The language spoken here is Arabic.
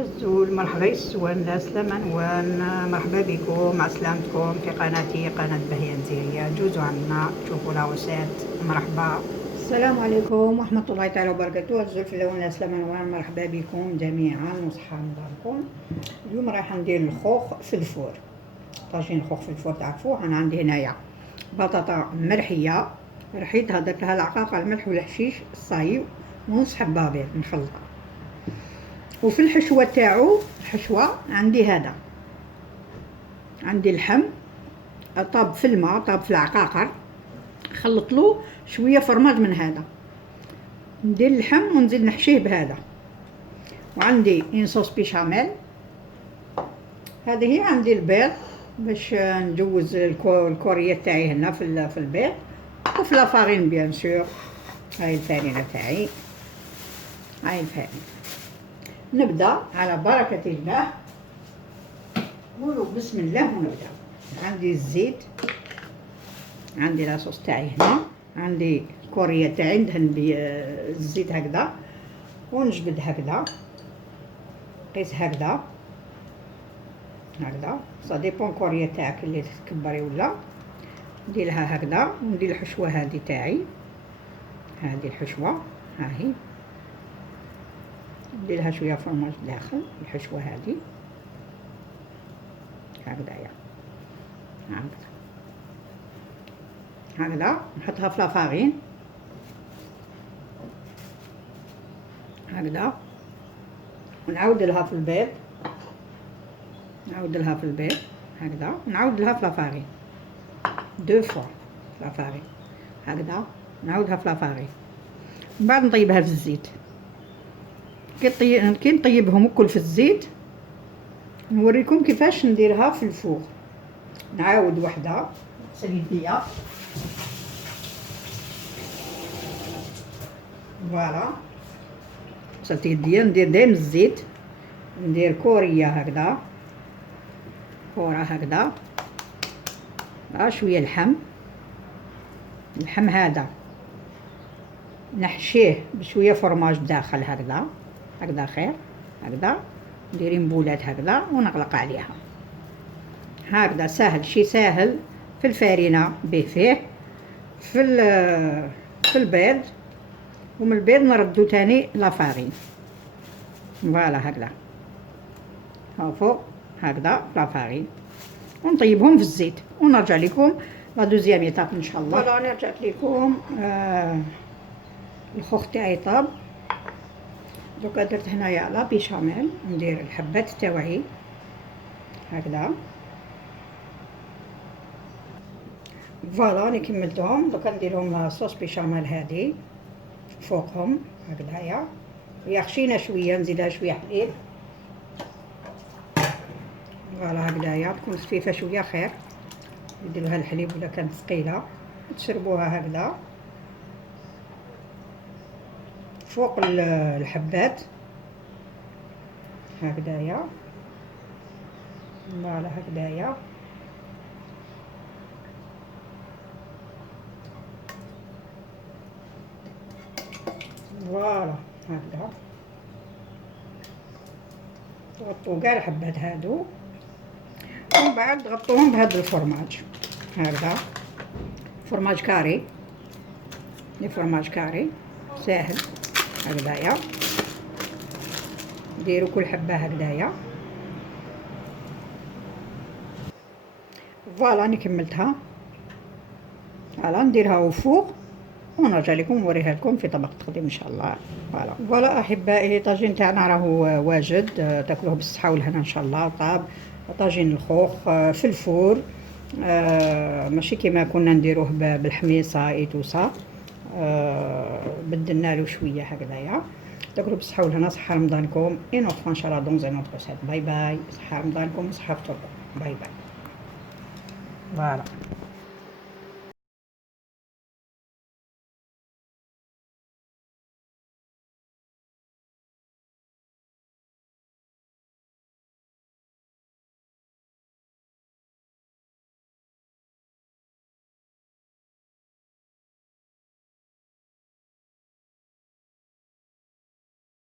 الزول مرحبا يسوان لا سلامة نوان، مرحبا بكم مع سلامتكم في قناتي قناة بهية نزيرية. جوزوا عنا تشوفوا لاوسات. مرحبا، السلام عليكم ورحمة الله تعالى وبركاته. الزول في اللون لا سلامة نوان، مرحبا بكم جميعا وصحة نظامكم. اليوم رايحة ندير الخوخ في الفور، طاجين الخوخ في الفور. تعرفوه انا عندي هنايا بطاطا مرحية، رحيتها درت لها العقاق على الملح والحشيش الصايب ونص حبة بيض مخلطة. وفي الحشوة تاعو الحشوة عندي هذا، عندي اللحم طاب في الماء، طاب في العقاقر، خلط له شوية فرماج من هذا، ندير اللحم ونزيد نحشيه بهذا. وعندي ان صوص بيشاميل، هذه هي. عندي البيض باش نجوز الكورية تاعي هنا في البيض، وفي لافارين بيان سور. هاي الفارينة تاعي، هاي الفارينة. نبدا على بركة الله، قولوا بسم الله ونبدا. عندي الزيت، عندي لاصوص تاعي هنا، عندي الكورية تاعي ندهن بالزيت هكذا ونجبد هكذا، قيس هكذا هكذا. سا ديبون كورية تاعك اللي تكبري ولا نديرها هكذا. وندير الحشوة هذه تاعي، هذه الحشوة هاهي، نديرها شويه فرماج داخل الحشوه هذه هكذايا، هكذا نحطها في لافارين هكذا، ونعاود لها في البيض، نعاود لها في البيض هكذا، ونعاود لها في لافارين دو فوا في لافارين هكذا، نعاودها في لافارين. من بعد نطيبها في الزيت. كي نطيبهم الكل في الزيت نوريكم كيفاش نديرها في الفوق. نعاود وحده، نغسل يديا فوالا، غسلت يديا. ندير دايما الزيت، ندير كورية هكذا، كورة هكذا، شويه اللحم هذا نحشيه بشويه فرماج داخل هكذا هكذا خير هكذا. نديري مبولات هكذا ونغلق عليها هكذا. سهل، شي ساهل في الفارينة به فيه في البيض، ومن البيض نردو تاني لافارين فوالا هكذا. ها فوق هكذا لافارين، ونطيبهم في الزيت ونرجع لكم لا دوزيام ايطاب ان شاء الله. فوالا انا رجعت لكم. الخوخ تاعي طاب. دوكا درت هنايا لا بيشاميل، ندير الحبات تاوعي هكذا فوالا. راني كملتهم. دوكا نديرهم صوص بيشاميل هذه فوقهم هكذايا. هي خشينه شويه، نزيدها شويه حليب فوالا هكذايا. تكون خفيفه شويه خير، نديرلها الحليب ولا كانت ثقيله تشربوها هكذا فوق الحبات هكذايا فوالا هكذايا. فوالا هكذا تغطوا كاع الحبات هادو، ومن بعد تغطوهم بهذا الفرماج هكذا، فرماج كاري، فرماج كاري ساهل هكذايا. ديروا كل حبه هكذايا فوالا. راني كملتها فوالا. نديرها فوق ونرجع لكم نوريها لكم في طبق تقديم ان شاء الله. فوالا احبائي، الطاجين تاعنا راهو واجد، تاكلوه بالصحه والهنا ان شاء الله. طاب طاجين الخوخ في الفور، ماشي كيما كنا نديروه بالحميصه اي توصا، بدلنا له شويه هكذايا. تاكلوا بالصحه والهنا. صحه رمضانكم اي نوت ان شاء الله دون زي نوت باي باي. صحه رمضانكم وصحه فطوركم. باي باي. فوالا.